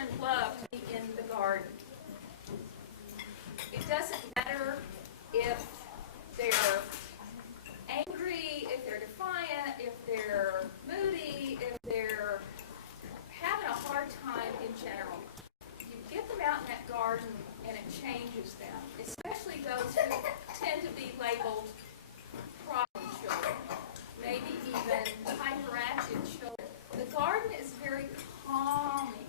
children love to be in the garden. It doesn't matter if they're angry, if they're defiant, if they're moody, if they're having a hard time in general. You get them out in that garden and it changes them, especially those who tend to be labeled problem children, maybe even hyperactive children. The garden is very calming,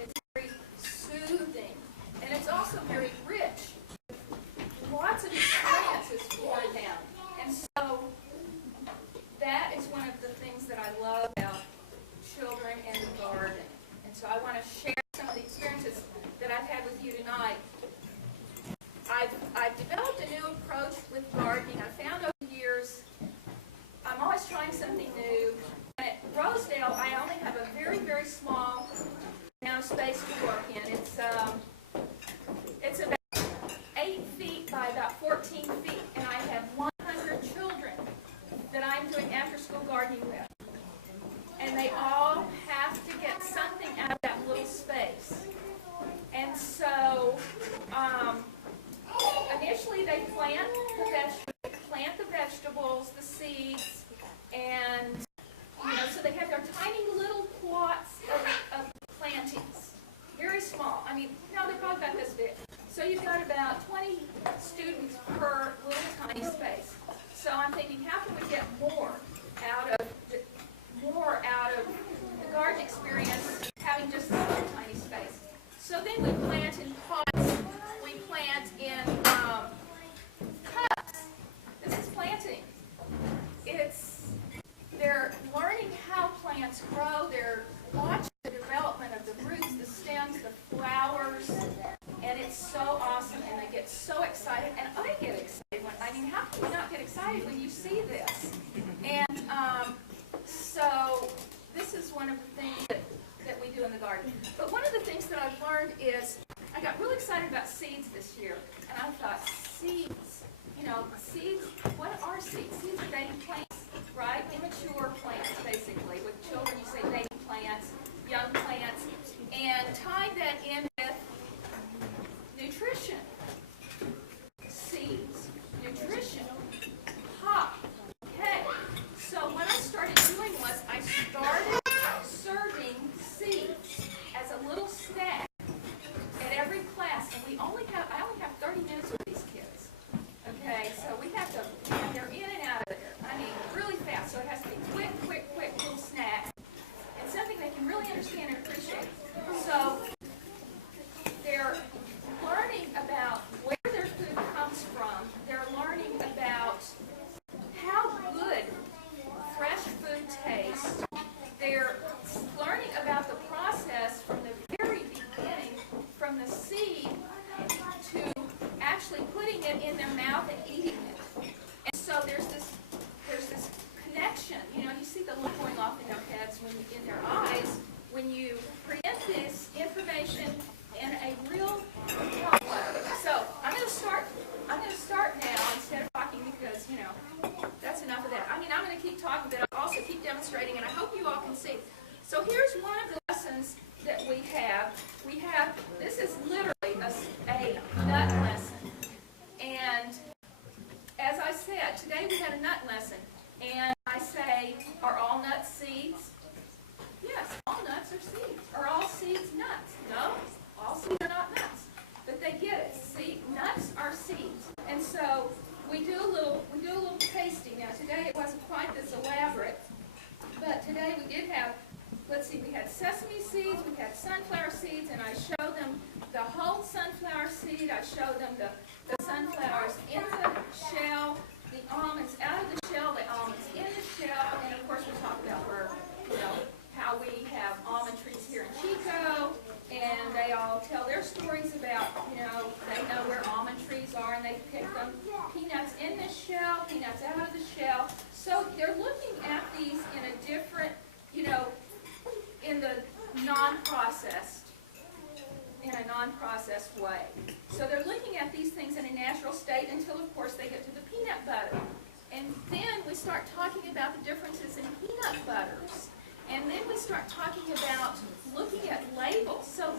it's very soothing, and it's also very rich. Lots of experiences for them. And so that is one of the things that I love about children and the garden. And so I want to share some of the experiences that I've had with you tonight. I've developed a new approach with gardening. I found over the years I'm always trying something new. And at Rosedale, I only have a very, very small amount of space to work in. It's about 8 feet by about 14 feet, and I have 100 children that I'm doing after-school gardening with. And they all have to get something out of that little space. And so, initially they plant the vegetables, the seeds, and so they have their tiny little plots of plantings, very small. I mean, no, they're probably about this big. So you've got about 20 students per little tiny space. So I'm thinking, how can we get more out of the garden experience having just this little tiny space? So then we plant in pots. We plant in cups. This is planting. They're learning how plants grow. They're watching the development of the roots, the stems, the flowers, and it's so awesome, and they get so excited, and I get excited. How can you not get excited when you see this? And so this is one of the things that we do in the garden. But one of the things that I've learned is I got really excited about seeds this year, and I thought, seeds, seeds, what are seeds? Seeds are baby plants, right? Immature plants, basically. With children, you say baby plants, young plants, and tie that in with nutrition. Seeds, nutrition, pop. Okay, so what I started doing was I started serving seeds as a little snack at every class, and I only have 30 minutes with these kids. Okay, so we have to, they're in and out of there. I mean, really fast, so it has to be quick little snack, and something they can really understand and appreciate. So they're learning about where their food comes from. They're learning about how good fresh food tastes. They're learning about the process from the very beginning, from the seed to actually putting it in their mouth and eating it. And so there's this connection. You see the look going off in their heads, in their eyes, when you present this information in a real way. So I'm going to start now instead of talking because, that's enough of that. I'm going to keep talking, but I'll also keep demonstrating, and I hope you all can see. So here's one of the lessons that we have. This is literally a nut lesson. And as I said, today we had a nut lesson. And I say, are all nuts seeds? Yes, all nuts are seeds. Are all seeds nuts? No, all seeds are not nuts. But they get it. See, nuts are seeds. And so we do a little tasting. Now today it wasn't quite this elaborate, but today we did have, we had sesame seeds, we had sunflower seeds, and I showed them the whole sunflower seed. I showed them the sunflowers in the shell, the almonds out of the shell, the almonds in the shell, and of course we talked about how we have almond trees here in Chico, and they all tell their stories about, they know where almond trees are, and they pick them, peanuts in the shell, peanuts out of the shell. So they're looking at these in a different, in the non-processed way. So they're looking at these things in a natural state until, of course, they get to the peanut butter. And then we start talking about the differences in peanut butters. And then we start talking about looking at labels. So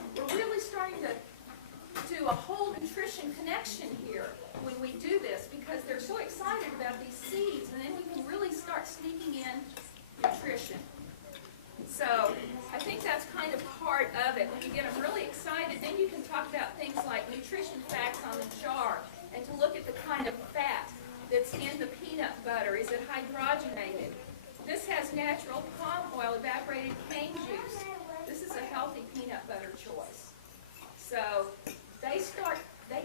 connection here when we do this because they're so excited about these seeds, and then we can really start sneaking in nutrition. So I think that's kind of part of it. When you get them really excited, then you can talk about things like nutrition facts on the jar, and to look at the kind of fat that's in the peanut butter. Is it hydrogenated? This has natural palm oil, evaporated cane juice. This is a healthy peanut butter choice. So they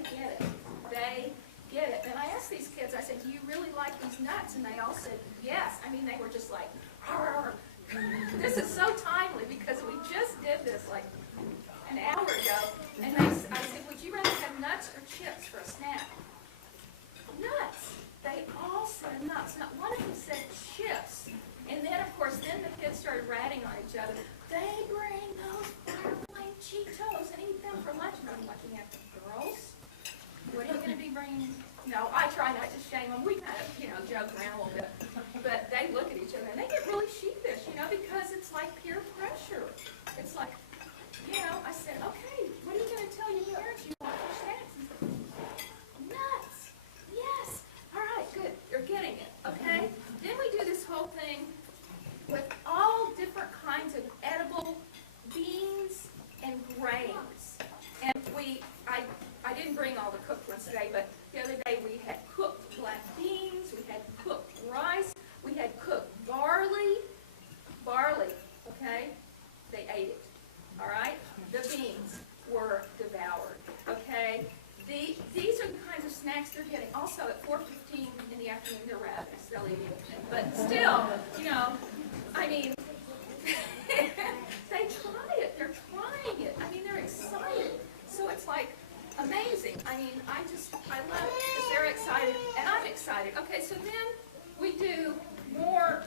get it. They get it. And I asked these kids, I said, do you really like these nuts? And they all said, yes. I mean, they were just like, arr. This is so timely because we just did this like an hour ago. And I said, would you rather have nuts or chips for a snack? Nuts. They all said nuts. Not one of them said chips. And then, of course, then the kids started ratting on each other. They bring those flame Cheetos and eat them for lunch. And I'm looking at the girls. What are you going to be bringing? No, I try not to shame them. We kind of, joke around a little bit. But they look at each other and they get really sheepish, because it's like peer pressure. It's like, I said, okay, what are you going to tell your parents you want for snacks? Nuts. Yes. All right, good. You're getting it, okay? Then we do this whole thing with all different kinds of edible beans and grains. And I didn't bring all the cooked ones today, but the other day we had cooked black beans, we had cooked rice, we had cooked barley, okay? They ate it, all right? The beans were devoured, okay? These are the kinds of snacks they're getting. Also, at 4:15 in the afternoon, they're ravenous. They'll eat it. But still, I mean, they try it. They're trying it. I mean, they're excited. So it's like amazing. I mean, I love it because they're excited and I'm excited. Okay, so then we do more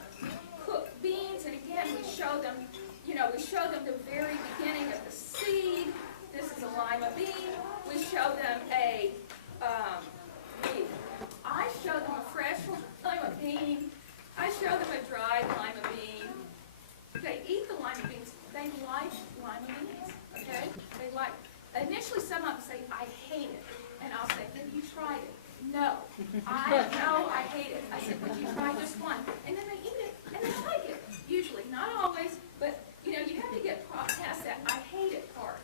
cooked beans, and again, we show them the very beginning of the seed. This is a lima bean. We show them I show them a fresh lima bean. I show them a dried lima bean. They eat the lima beans. They like lima beans, okay? Initially some of them say, I hate it. And I'll say, have you tried it? No, I hate it. I said, would you try just one? And then they eat it, and they like it. Usually, not always, but you have to get past that I hate it part.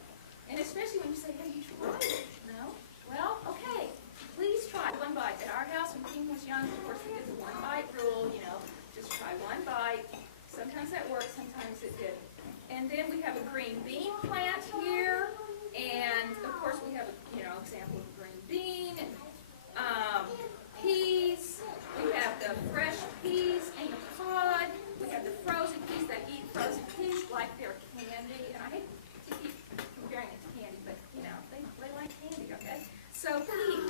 And especially when you say, have you tried it? No? Well, okay, please try one bite. At our house, when King was young, of course, we did the one-bite rule, just try one bite. Sometimes that worked, sometimes it didn't. And then we have a green bean plant here, and of course we have a example of green bean, and peas. We have the fresh peas in the pod. We have the frozen peas. They eat frozen peas like they're candy, and I hate to keep comparing it to candy, but they like candy, okay? So peas.